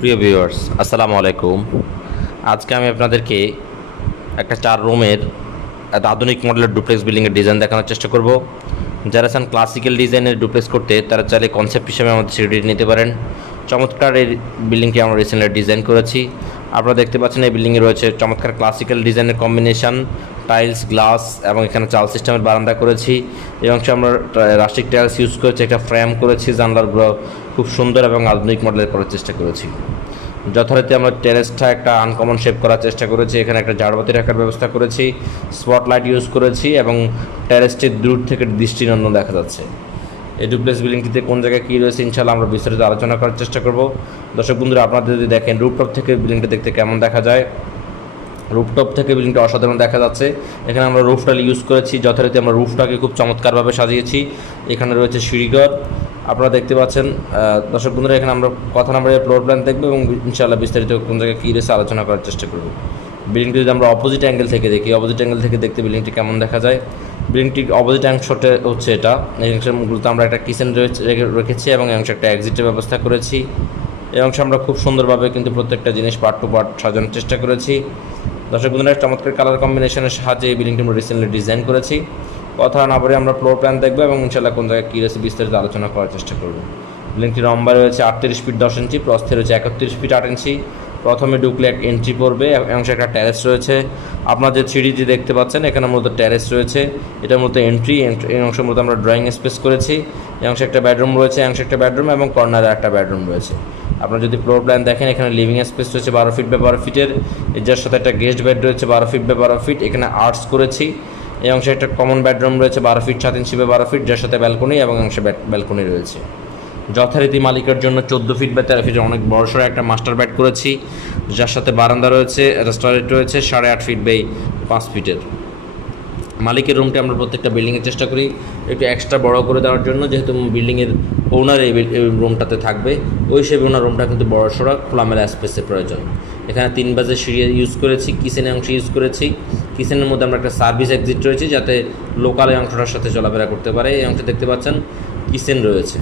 প্রিয় ভিউয়ার্স আসসালামু আলাইকুম। আজকে আমি আপনাদেরকে একটা চার রুমের একটা আধুনিক মডেলের ডুপ্লেক্স বিল্ডিংয়ের ডিজাইন দেখানোর চেষ্টা করব। যারা চান ক্লাসিক্যাল ডিজাইনের ডুপ্লেক্স করতে, তারা চাইলে কনসেপ্ট হিসেবে আমাদের সিডি নিতে পারেন। চমৎকার এই বিল্ডিংটি আমরা রিসেন্টলি ডিজাইন করেছি। আপনারা দেখতে পাচ্ছেন এই বিল্ডিংয়ে রয়েছে চমৎকার ক্লাসিক্যাল ডিজাইনের কম্বিনেশন টাইলস গ্লাস এবং এখানে চাল সিস্টেমের বারান্দা করেছি অংশে আমরা রাস্টিক টাইলস ইউজ করেছি, একটা ফ্রেম করেছি জানলারগুলো খুব সুন্দর এবং আধুনিক মডেলের করার চেষ্টা করেছি। যথারীতি আমরা টেরেসটা একটা আনকমন শেপ করার চেষ্টা করেছি, এখানে একটা ঝাড়বাতি রাখার ব্যবস্থা করেছি স্পটলাইট ইউজ করেছি এবং টেরেসটির দূর থেকে দৃষ্টিনন্দন দেখা যাচ্ছে। এই ডুপ্লেক্স বিল্ডিংটিতে কোন জায়গায় কী রয়েছে ইনশাল্লাহ আমরা বিস্তারিত আলোচনা করার চেষ্টা করব। দর্শক বন্ধুরা আপনাদের যদি দেখেন রুপটপ থেকে বিল্ডিংটা দেখতে কেমন দেখা যায় রুফটপ থেকে বিল্ডিংটা অসাধারণ দেখা যাচ্ছে। এখানে আমরা রুফটাল ইউজ করেছি, যথারীতি আমরা রুফটাকে খুব চমৎকারভাবে সাজিয়েছি। এখানে রয়েছে সিঁড়িঘর আপনারা দেখতে পাচ্ছেন দর্শক বন্ধুরা, এখানে আমরা কথা নাম্বারের ফ্লোর প্ল্যান দেখব এবং ইনশাআল্লাহ বিস্তারিত কোন জায়গায় কী রয়েছে আলোচনা করার চেষ্টা করব। বিল্ডিংটি যদি আমরা অপোজিট অ্যাঙ্গেল থেকে দেখি অপোজিট অ্যাঙ্গেল থেকে দেখতে বিল্ডিংটি কেমন দেখা যায়? বিল্ডিংটির অপোজিট অংশটা হচ্ছে এটা। এই অংশের মুখগুলোতে আমরা একটা কিচেন রেখেছি এবং এই অংশে একটা এক্সিটের ব্যবস্থা করেছি। এই অংশে আমরা খুব সুন্দরভাবে কিন্তু প্রত্যেকটা জিনিস পার্ট টু পার্ট সাজানোর চেষ্টা করেছি। দর্শক বন্ধুরা চমৎকার কালার কম্বিনেশনের সাহায্যে এই বিল্ডিংটি আমরা রিসেন্টলি ডিজাইন করেছি। কথা না বলে আমরা ফ্লোর প্ল্যান দেখব এবং ইনশাল্লাহ কোন জায়গায় কী রয়েছে বিস্তারিত আলোচনা করার চেষ্টা করব। বিল্ডিংটি লম্বা রয়েছে আটত্রিশ ফিট দশ ইঞ্চি প্রস্থে রয়েছে একত্রিশ ফিট আট ইঞ্চি প্রথমে ঢুকলে এক এন্ট্রি পড়বে এবং একটা ট্যারেস রয়েছে। আপনার যে থ্রিডিটি দেখতে পাচ্ছেন, এখানে মূলত ট্যারেস রয়েছে। এটা মূলত এন্ট্রি এই অংশের মধ্যে আমরা ড্রয়িং স্পেস করেছি। এই অংশে একটা বেডরুম রয়েছে, এই অংশে একটা বেডরুম এবং কর্নারে একটা বেডরুম রয়েছে। আপনারা যদি ফ্লোর প্ল্যান দেখেন, এখানে লিভিং স্পেস রয়েছে বারো ফিট বাই বারো ফিটের যার সাথে একটা গেস্ট বেড রয়েছে বারো ফিট বাই বারো ফিট এখানে আর্টস করেছি। এই অংশে একটা কমন বেডরুম রয়েছে বারো ফিট সাত ইঞ্চি বাই বারো ফিট যার সাথে ব্যালকনি এবং অংশে ব্যালকনি রয়েছে। যথারীতি মালিকের জন্য চোদ্দ ফিট বা তেরো ফিটের অনেক বড়সড় একটা মাস্টার বেড করেছি। যার সাথে বারান্দা রয়েছে রেস্টুরেন্ট রয়েছে, সাড়ে আট ফিট বাই পাঁচ ফিটের মালিকের রুমটা আমরা প্রত্যেকটা বিল্ডিংয়ের চেষ্টা করি, একটু এক্সট্রা বড় করে দেওয়ার জন্য, যেহেতু বিল্ডিংয়ের ওনার এই রুমটাতে থাকবে। ওই হিসেবে ওনার রুমটা কিন্তু বড় সড়ো, খোলামেলা স্পেসের প্রয়োজন। এখানে তিন বাজে সিঁড়ি ইউজ করেছি কিচেনের অংশ ইউজ করেছি। কিচেনের মধ্যে আমরা একটা সার্ভিস এক্সিট রয়েছে, যাতে লোকাল এই অংশটার সাথে চলাফেরা করতে পারে। এই অংশে দেখতে পাচ্ছেন কিচেন রয়েছে।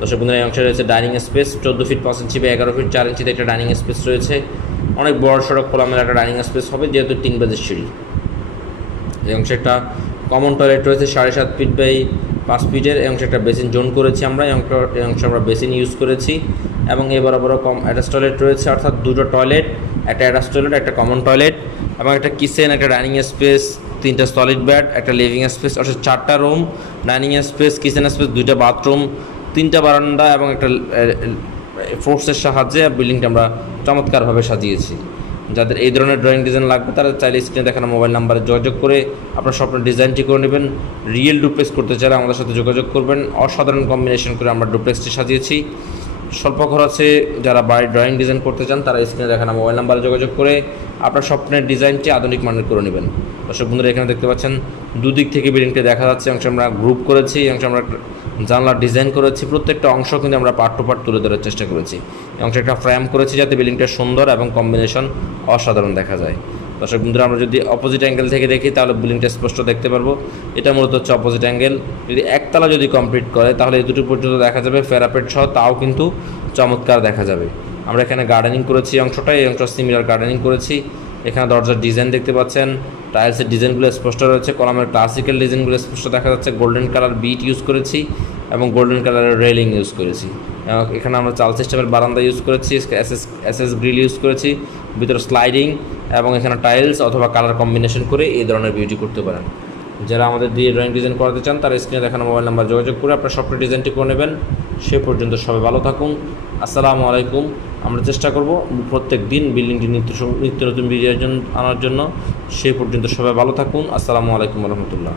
দর্শক বন্ধুরা, এই অংশে রয়েছে ডাইনিং স্পেস চোদ্দ ফিট পাঁচ ইঞ্চি বা এগারো ফিট চার ইঞ্চিতে একটা ডাইনিং স্পেস রয়েছে। অনেক বড় সড়ক খোলামেলা একটা ডাইনিং স্পেস হবে, যেহেতু তিন বাজের সিঁড়ি। এই অংশে একটা কমন টয়লেট রয়েছে সাড়ে সাত ফিট বাই পাঁচ ফিটের এই অংশে একটা বেসিন জোন করেছি আমরা এই অংশে আমরা বেসিন ইউজ করেছি। এবং এ বরাবর কম অ্যাটাচ টয়লেট রয়েছে, অর্থাৎ দুটো টয়লেট একটা অ্যাটাচ টয়লেট একটা কমন টয়লেট এবং একটা কিচেন একটা ডাইনিং স্পেস তিনটা সলিড বেড একটা লিভিং স্পেস অর্থাৎ চারটা room dining space kitchen space দুইটা বাথরুম তিনটা বারান্দা এবং একটা ফোর্সের সাহায্যে বিল্ডিংটা আমরা চমৎকারভাবে সাজিয়েছি। যাদের এই ধরনের ড্রয়িং ডিজাইন লাগবে, তারা চাইলে স্ক্রিনে দেখানো মোবাইল নাম্বারে যোগাযোগ করে আপনার স্বপ্নের ডিজাইনটি করে নেবেন। রিয়েল ডুপ্লেক্স করতে চাইলে আমাদের সাথে যোগাযোগ করবেন। অসাধারণ কম্বিনেশন করে আমরা ডুপ্লেক্সটি সাজিয়েছি। স্বল্প খরচে যারা বাড়ির ড্রয়িং ডিজাইন করতে চান, তারা স্ক্রিনে দেখানো, মোবাইল নাম্বারে যোগাযোগ করে আপনার স্বপ্নের ডিজাইনটি আধুনিক মানের করে নেবেন। দর্শক বন্ধুরা, এখানে দেখতে পাচ্ছেন, দুদিক থেকে বিল্ডিংটি দেখা যাচ্ছে অংশ আমরা গ্রুপ করেছি অংশ আমরা জানলার ডিজাইন করেছি, প্রত্যেকটা অংশ কিন্তু আমরা পার্ট টু পার্ট তুলে ধরার চেষ্টা করেছি। অংশে একটা ফ্রেম করেছি যাতে বিল্ডিংটা সুন্দর এবং কম্বিনেশন অসাধারণ দেখা যায়। দর্শক বন্ধুরা, আমরা যদি অপোজিট অ্যাঙ্গেল থেকে দেখি, তাহলে বিল্ডিংটা স্পষ্ট দেখতে পারব। এটা মূলত হচ্ছে অপোজিট অ্যাঙ্গেল যদি একতলা যদি কমপ্লিট করে, তাহলে এই দুটো পর্যন্ত দেখা যাবে ফেরাপেট সহ তাও কিন্তু চমৎকার দেখা যাবে। আমরা এখানে গার্ডেনিং করেছি অংশটা এই অংশ সিমিলার গার্ডেনিং করেছি। এখানে দরজার ডিজাইন দেখতে পাচ্ছেন। টাইলসের ডিজাইনগুলো স্পষ্ট রয়েছে, কলামের ক্লাসিক্যাল ডিজাইনগুলো স্পষ্ট দেখা যাচ্ছে। গোল্ডেন কালার বিট ইউজ করেছি এবং গোল্ডেন কালারের রেলিং ইউজ করেছি। এখানে আমরা চাল সিস্টেমের বারান্দা ইউজ করেছি এস এস গ্রিল ইউজ করেছি, ভিতরে স্লাইডিং এবং এখানে টাইলস অথবা কালার কম্বিনেশন করে এই ধরনের বিউটি করতে পারেন। যারা আমাদের দিয়ে ড্রয়িং ডিজাইন করাতে চান, তারা স্ক্রিনে দেখানো মোবাইল নাম্বার যোগাযোগ করে আপনার সফটওয়্যার ডিজাইনটি করে নেবেন। সে পর্যন্ত সবাই ভালো থাকুন। আসসালামু আলাইকুম। আমরা চেষ্টা করব প্রত্যেক দিন বিল্ডিংটি নিত্য নিত্য নতুন ভিডিও আনার জন্য। সে পর্যন্ত সবাই ভালো থাকুন। আসসালামু আলাইকুম রহমতুল্লাহ।